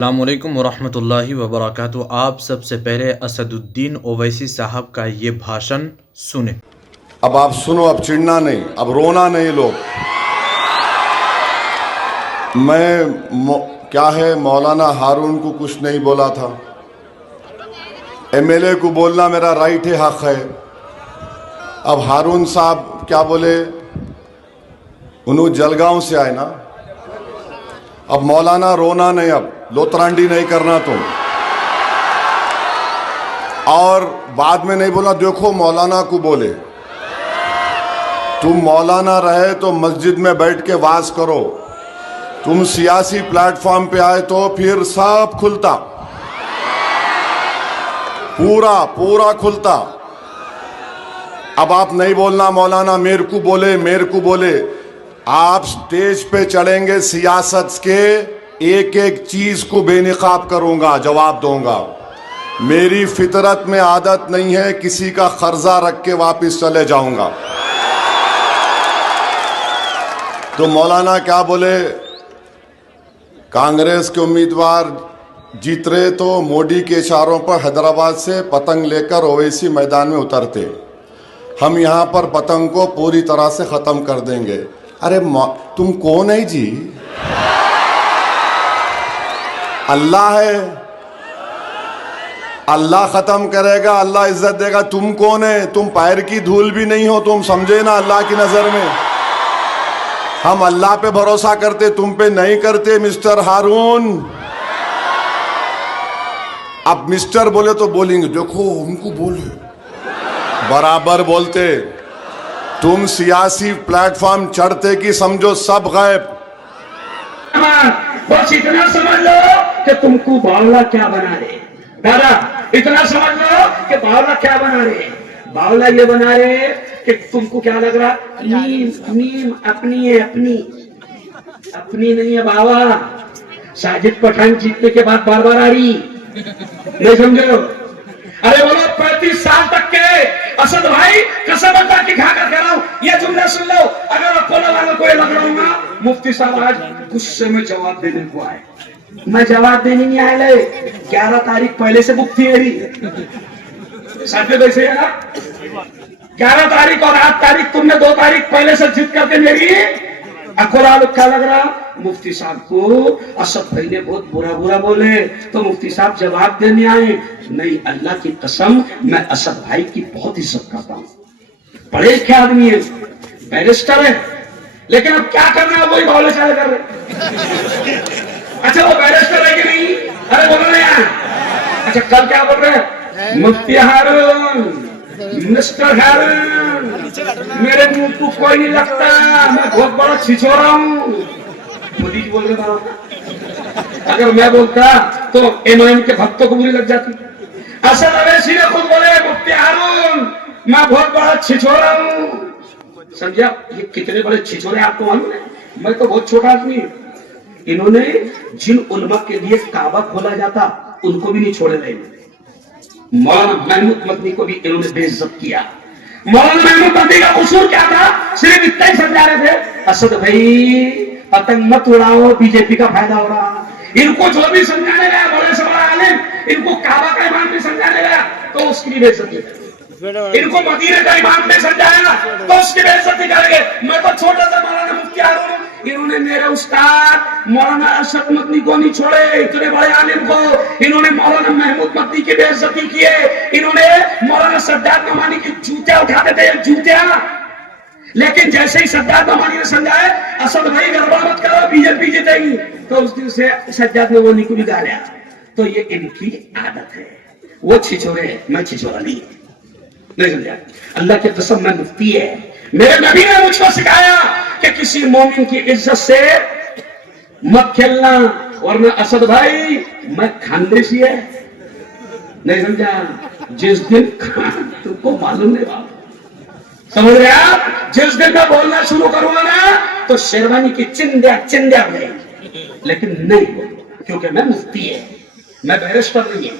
अस्सलामुअलैकुम वरहमतुल्लाहि वबरकातुहू। आप सबसे पहले असदुद्दीन ओवैसी साहब का ये भाषण सुने। अब आप सुनो, अब चिढ़ना नहीं, अब रोना नहीं लोग। क्या है, मौलाना हारून को कुछ नहीं बोला था। एमएलए को बोलना मेरा राइट है, हक है। अब हारून साहब क्या बोले, उन्होंने जलगांव से आए ना। अब मौलाना रोना नहीं, अब लोतरांडी नहीं करना तुम। और बाद में नहीं बोला देखो मौलाना को बोले। तुम मौलाना रहे तो मस्जिद में बैठ के वाज करो, तुम सियासी प्लेटफॉर्म पे आए तो फिर सब खुलता, पूरा पूरा खुलता। अब आप नहीं बोलना मौलाना मेरे को बोले, मेरे को बोले। आप स्टेज पे चढ़ेंगे, सियासत के एक एक चीज को बेनिकाब करूंगा, जवाब दूंगा। मेरी फितरत में आदत नहीं है किसी का कर्जा रख के वापस चले जाऊंगा। तो मौलाना क्या बोले, कांग्रेस के उम्मीदवार जीत रहे तो मोदी के इशारों पर हैदराबाद से पतंग लेकर ओवैसी मैदान में उतरते, हम यहां पर पतंग को पूरी तरह से खत्म कर देंगे। अरे तुम कौन है जी? अल्लाह है, अल्लाह खत्म करेगा, अल्लाह इज्जत देगा। तुम कौन है? तुम पैर की धूल भी नहीं हो, तुम समझे ना अल्लाह की नजर में। हम अल्लाह पे भरोसा करते, तुम पे नहीं करते मिस्टर हारून। अब मिस्टर बोले तो बोलेंगे देखो उनको बोले, बराबर बोलते। तुम सियासी प्लेटफॉर्म चढ़ते कि समझो सब गायब। बस इतना समझ लो कि तुमको बावला क्या बना रहे दादा, इतना समझ लो कि बावला क्या बना रहे। बावला ये बना रहे कि तुमको क्या लग रहा, नीम नीम अपनी है, अपनी नहीं है बाबा। साजिद पठान जीतने के बाद बार बार आ रही, नहीं समझो। अरे बोलो 35 साल तक के असद भाई कसम अल्लाह की खा कर कह रहा हूं, ये जुमला सुन लो। अगर अपोलो वालों को लग रहा हूँ मुफ्ती साहब आज गुस्से में जवाब देने को आए। मैं जवाब देने नहीं आया, 11 तारीख पहले से बुक थी मेरी। साथ में वैसे है ना, 11 तारीख और 8 तारीख तुमने 2 तारीख पहले से जिद करके मेरी अकोला क्या लग रहा। मुफ्ती साहब को असद भाई ने बहुत बुरा बुरा बोले तो मुफ्ती साहब जवाब देने आए। नहीं, अल्लाह की कसम मैं असद भाई की बहुत इज्जत करता हूँ, बड़े लिखे आदमी है, बैरिस्टर है, लेकिन अब क्या करना है वही बावले चाले कर रहे। अच्छा वो बैरिस्टर है कि नहीं? अरे बोलो ना यार। अच्छा कल क्या बोल रहे हैं, मुफ्ती हारून, मिस्टर हारून, मेरे मुंह को कोई नहीं लगता, मैं बहुत बड़ा छिछोरा हूँ। मोदी जी बोल रहे था, अगर मैं बोलता तो एमआईएम के भक्तों को बुरी लग जाती। असद अवैसी ने खुद बोले मुफ्ती हारून मैं बहुत बड़ा छिछोरा हूँ। समझा? ये कितने बड़े छिछोरे आपको मालूम है? मैं तो बहुत छोटा आदमी हूँ। इन्होंने जिन उलमा के लिए काबा खोला जाता उनको भी नहीं छोड़े रहे। मौलाना महमूद मदनी को भी इन्होंने बेइज्जत किया। मौलाना महमूद मदनी का कसूर क्या था? सिर्फ इतना ही समझा रहे थे, असद भाई पतंग मत उड़ाओ, बीजेपी का फायदा हो रहा। इनको जो भी समझाने गया बड़े से बड़ा आलिम, इनको काबा का इमाम भी समझाने गया तो उसकी भी बेइज्जती करेंगे। इनको मदीने का इमाम ने समझाया तो उसकी बेइज्जती करेंगे। मैं तो छोटा सा मौलाना मुफ्ती हारून, इन्होंने मेरे उस्ताद मौलाना असद मदनी को नहीं छोड़े, इतने बड़े आलिम को इन्होंने मौलाना महमूद मदनी की बेइज्जती की है। इन्होंने मौलाना सज्जाद नमानी की जूतियां उठाते थे, जूतियां। लेकिन जैसे ही सज्जाद नमानी ने समझाया असद भाई गड़बड़ मत करो, बीजेपी जीतेगी, तो उस दिन से सज्जाद नमानी को निकाला। तो ये इनकी आदत है, वो छिछोरे, मैं छिछोरा नहीं समझा। अल्लाह की कसम मैं मुफ्ती है, मेरे नबी ने मुझको सिखाया कि किसी मोमिन की इज्जत से मत खेलना, वरना असद भाई मैं खानदेशी है, नहीं समझा। जिस दिन तुमको मालूम नहीं बात, समझ रहे आप? जिस दिन मैं बोलना शुरू करूंगा ना तो शेरवानी की चिंध्या चिंध्या हो जाएगी, लेकिन नहीं क्योंकि मैं मुफ्ती है, मैं बैरिस्टर नहीं है।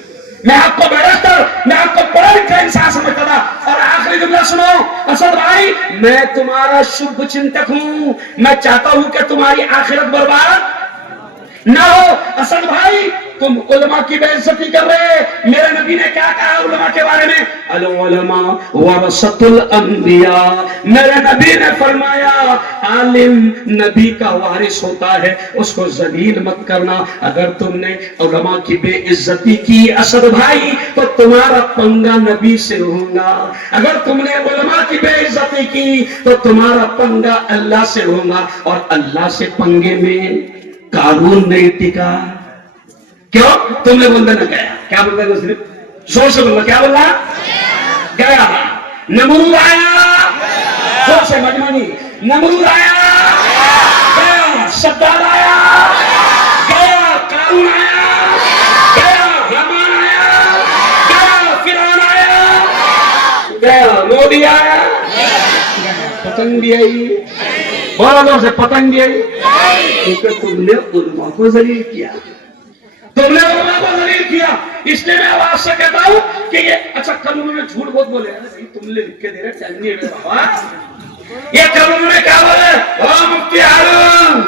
मैं आपको बैरिस्टर, मैं आपको पढ़ा लिखा इंसान समझता था। और आखिरी जुमला सुनो असद भाई, मैं तुम्हारा शुभ चिंतक हूं, मैं चाहता हूं कि तुम्हारी आखिरत बर्बाद ना हो। असद भाई तुम उलमा की बेइज्जती कर रहे। मेरे नबी ने क्या कहा उलमा के बारे में? अल उलमा वरसतुल अंबिया। मेरे नबी ने फरमाया आलिम नबी का वारिस होता है, उसको जलील मत करना। अगर तुमने उलमा की बेइज्जती की असद भाई तो तुम्हारा पंगा नबी से होगा। अगर तुमने उलमा की बेइज्जती की तो तुम्हारा पंगा अल्लाह से होगा। और अल्लाह से पंगे में कानून नहीं टिका। क्यों? तुमने बोलते ना गया। क्या बोलता है? सिर्फ जोर से बोलना। क्या बोला? गया। नमरूद आया, जोर से मजमानी। नमरूद आया, गया। सद्दाद आया, गया। कारून आया, गया। हमान आया, गया। फिरौन आया, गया। मोदी आया, पतंग भी आई। बोलो जोर से, पतंग भी आई। क्योंकि तुमने उलमा को जलील किया, तुमने उलमा को जलील किया। इसलिए मैं आवाज से कहता हूं कि ये अच्छा कल उन्होंने झूठ बहुत बोले। अरे तुमने लिख के दे रहे चलनी है बाबा। ये कल उन्होंने क्या बोले? ओ मुफ्ती हारून,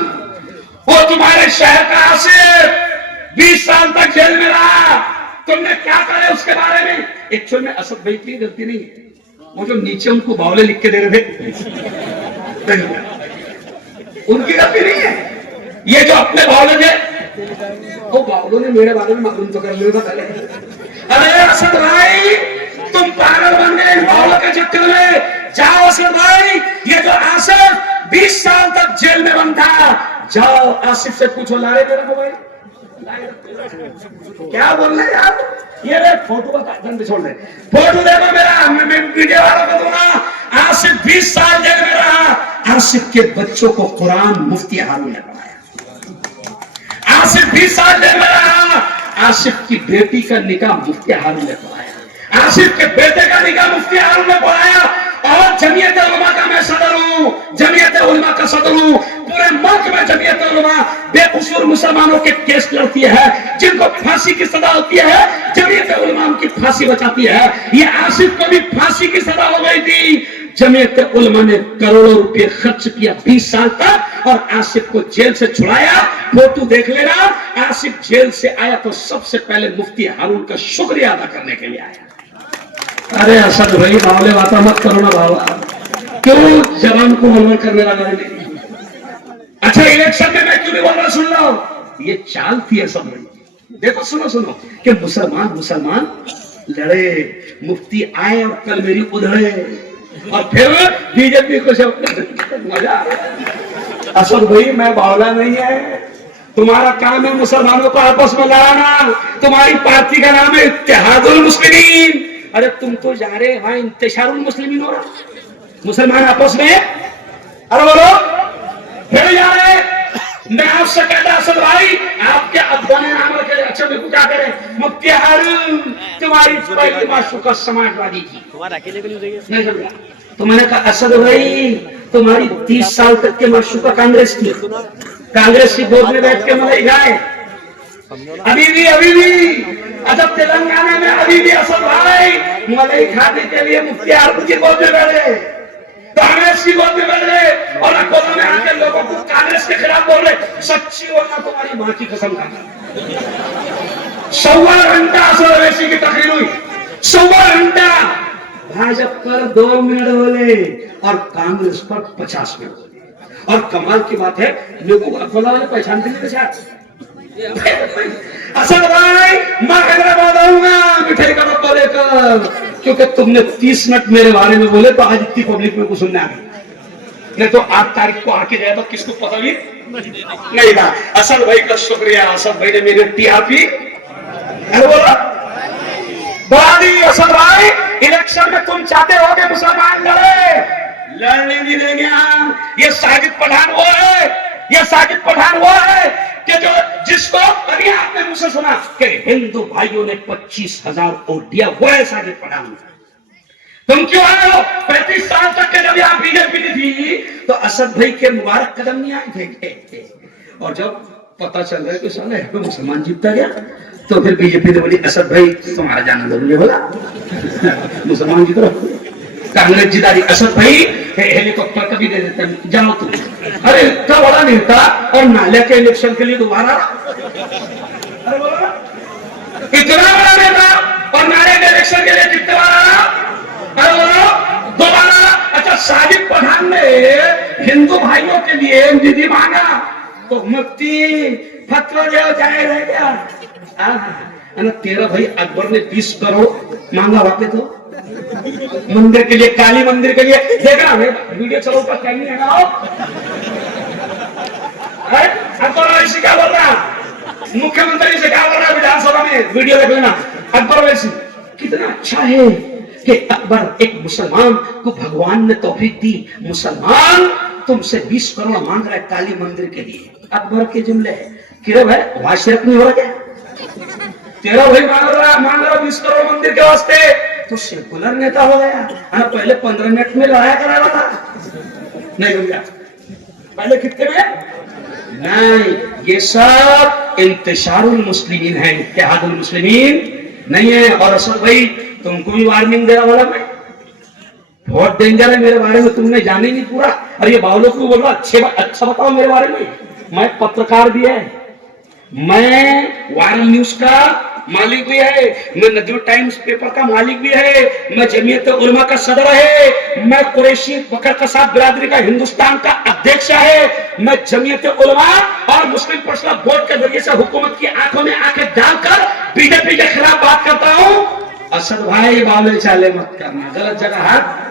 वो तुम्हारे शहर का आसिफ 20 साल तक जेल में रहा, तुमने क्या करे उसके बारे में? एक्चुअल में असद भाई की गलती नहीं है, वो जो नीचे उनको बावले लिख के दे रहे थे उनकी गलती नहीं है। ये जो अपने बावले थे, वो बावलों ने मेरे बारे में मालूम तो कर लिया था पहले। अरे असद भाई तुम पागल बन गए इन बावलों के चक्कर में। जाओ असद भाई, ये जो आसिफ 20 साल तक जेल में बंद था, जाओ आसिफ से पूछो। लारे मेरे को भाई, क्या बोल रहे यार? ये रे फोटो का छोड़ दे, फोटो देखो मेरा, मैं वीडियो वालों को दूंगा। आसिफ 20 साल जेल में रहा। आसिफ के बच्चों को कुरान मुफ्ती हारून ने पढ़ाया। आसिफ 20 साल जेल में रहा। आसिफ की बेटी का निकाह मुफ्ती हारून ने पढ़ाया। आसिफ के बेटे का निकाह मुफ्ती हारून ने पढ़ाया। और जमीयत उलमा का मैं सदर हूं, जमीयत उलमा का सदर हूं। पूरे मुल्क में जमीयत उलमा बेकसूर मुसलमानों के केस लड़ती है, जिनको फांसी की सजा होती है, जमीयत उलमा उनकी फांसी बचाती है। ये आसिफ को भी फांसी की सजा हो गई थी। जमीयत उलमा ने करोड़ों रुपए खर्च किया 20 साल तक और आसिफ को जेल से छुड़ाया। फोटो देख लेना, आसिफ जेल से आया तो सबसे पहले मुफ्ती हारून का शुक्रिया अदा करने के लिए आया। अरे असद भाई बावले बात मत करो ना बाबा, क्यों जवान को मनवर करने लगा? अच्छा इलेक्शन में मैं क्यों नहीं बोल रहा? सुन लो, ये चाल थी असद भाई। देखो सुनो सुनो कि मुसलमान लड़े, मुफ्ती आए और कल मेरी उधड़े, और फिर बीजेपी को मजा आ रहा। असद भाई मैं बावला नहीं है, तुम्हारा काम है मुसलमानों को आपस में लड़ाना। तुम्हारी पार्टी का नाम है इत्तेहादुल मुस्लिमीन। अरे तुम तो जा रहे वहां इंतशारुल मुस्लिमीन हो रहा, मुसलमान आपस में। अरे बोलो फिर जा रहे। मैं आपसे कहता असद भाई, आपके अब्बा ने नाम रखे, अच्छा मेरे को क्या करे? मुफ्ती हारून तुम्हारी पहली माशूका समाजवादी थी, नहीं समझा? तो मैंने कहा असद भाई तुम्हारी 30 साल तक के माशूका कांग्रेस की, कांग्रेस की गोद में बैठ के मलाई खाए अभी भी। अच्छा तेलंगाना में अभी भी असद भाई मलाई खाने के लिए मुफ्ती हारून की गोद में बैठे, कांग्रेस की गोद में बैठ गए और अखबारों में आके लोगों को कांग्रेस के खिलाफ बोल रहे। सच्ची बोलना तुम्हारी मां की कसम खाता। 1.25 घंटा असद अवैसी की तकरीर हुई, 1.25 घंटा। भाजपा पर 2 मिनट बोले और कांग्रेस पर 50 मिनट बोले। और कमाल की बात है, लोगों को अखबार वाले पहचानते नहीं। असद भाई मैं हैदराबाद आऊंगा मिठाई का डब्बा लेकर, क्योंकि तुमने 30 मिनट मेरे बारे में बोले तो आज इतनी पब्लिक में कुछ सुनने आ गई। नहीं तो 8 तारीख को आके गया तो किसको पता भी नहीं था। असद भाई का शुक्रिया, असद भाई ने मेरे टीआरपी बोला असद भाई इलेक्शन में तुम चाहते हो कि मुसलमान लड़ने नहीं देंगे हम। ये साजिद पठान वो है, ये साजिद पठान वो है कि जो जिसको अभी आपने मुझसे सुना कि हिंदू भाइयों ने 25,000 वोट दिया, वो है साजिद पठान। तुम क्यों आए हो? 35 साल तक के जब यहाँ बीजेपी थी तो असद भाई के मुबारक कदम नहीं आए थे। और जब पता चल रहा है कि साले मुसलमान जीतता गया तो फिर बीजेपी ने बोली असद भाई तुम्हारा जाना जरूरी बोला मुसलमान जीत रहा। कांग्रेस जिता रही, असद भाई हेलीकॉप्टर कभी दे देते हैं, जाओ तुम। अरे इतना बड़ा नेता और नाले के इलेक्शन के लिए दोबारा। अरे बोला इतना बड़ा नेता और नारे इलेक्शन के लिए कितने बार आया? अरे बोलो, 2 बार आया। अच्छा, साजिद पठान ने हिंदू भाइयों के लिए निधि मांगा तो मुफ्ती फतवा जो जाए रह गया। तेरा भाई अकबर ने 20 करोड़ मांगा वाके तो मंदिर के लिए, काली मंदिर के लिए। देखा वीडियो चलो ऊपर, कहीं है ना अकबर वैसी क्या बोल रहा, मुख्यमंत्री से क्या बोल रहा है विधानसभा में, वीडियो देख लेना। अकबर वैसी कितना अच्छा है कि अकबर एक मुसलमान को भगवान ने तौफीक दी, मुसलमान तुमसे 20 करोड़ मांग रहा है काली मंदिर के लिए। अकबर के जुमले है कि रे भाई वाशिरत नहीं हो रहा क्या? तेरा भाई मांग रहा 20 करोड़ मंदिर के वास्ते, तो सेकुलर नेता हो गया। पहले 15 मिनट में लड़ाया करा रहा था, नहीं हो गया पहले कितने में? नहीं, ये सब इंतशारुल मुस्लिमीन है, इत्तेहादुल मुस्लिमीन नहीं है। और असद भाई तुमको भी वार्निंग दे रहा वाला, मैं बहुत डेंजर है मेरे बारे में, तुमने जाने नहीं पूरा। और ये बावलों को बोल रहा अच्छा बताओ मेरे बारे में। मैं पत्रकार भी है, मैं वायरल न्यूज का मालिक भी है, मैं नजर टाइम्स पेपर का मालिक भी है, मैं जमीयत उलमा का सदर है, मैं कुरैशी बकर कसाब बिरादरी का हिंदुस्तान का अध्यक्ष है, मैं जमीयत उलमा और मुस्लिम पर्सनल बोर्ड के जरिए से हुकूमत की आंखों में आंखें डालकर बीजेपी के खिलाफ बात करता हूं। असद भाई बावले चाले मत करना, गलत जगह हाथ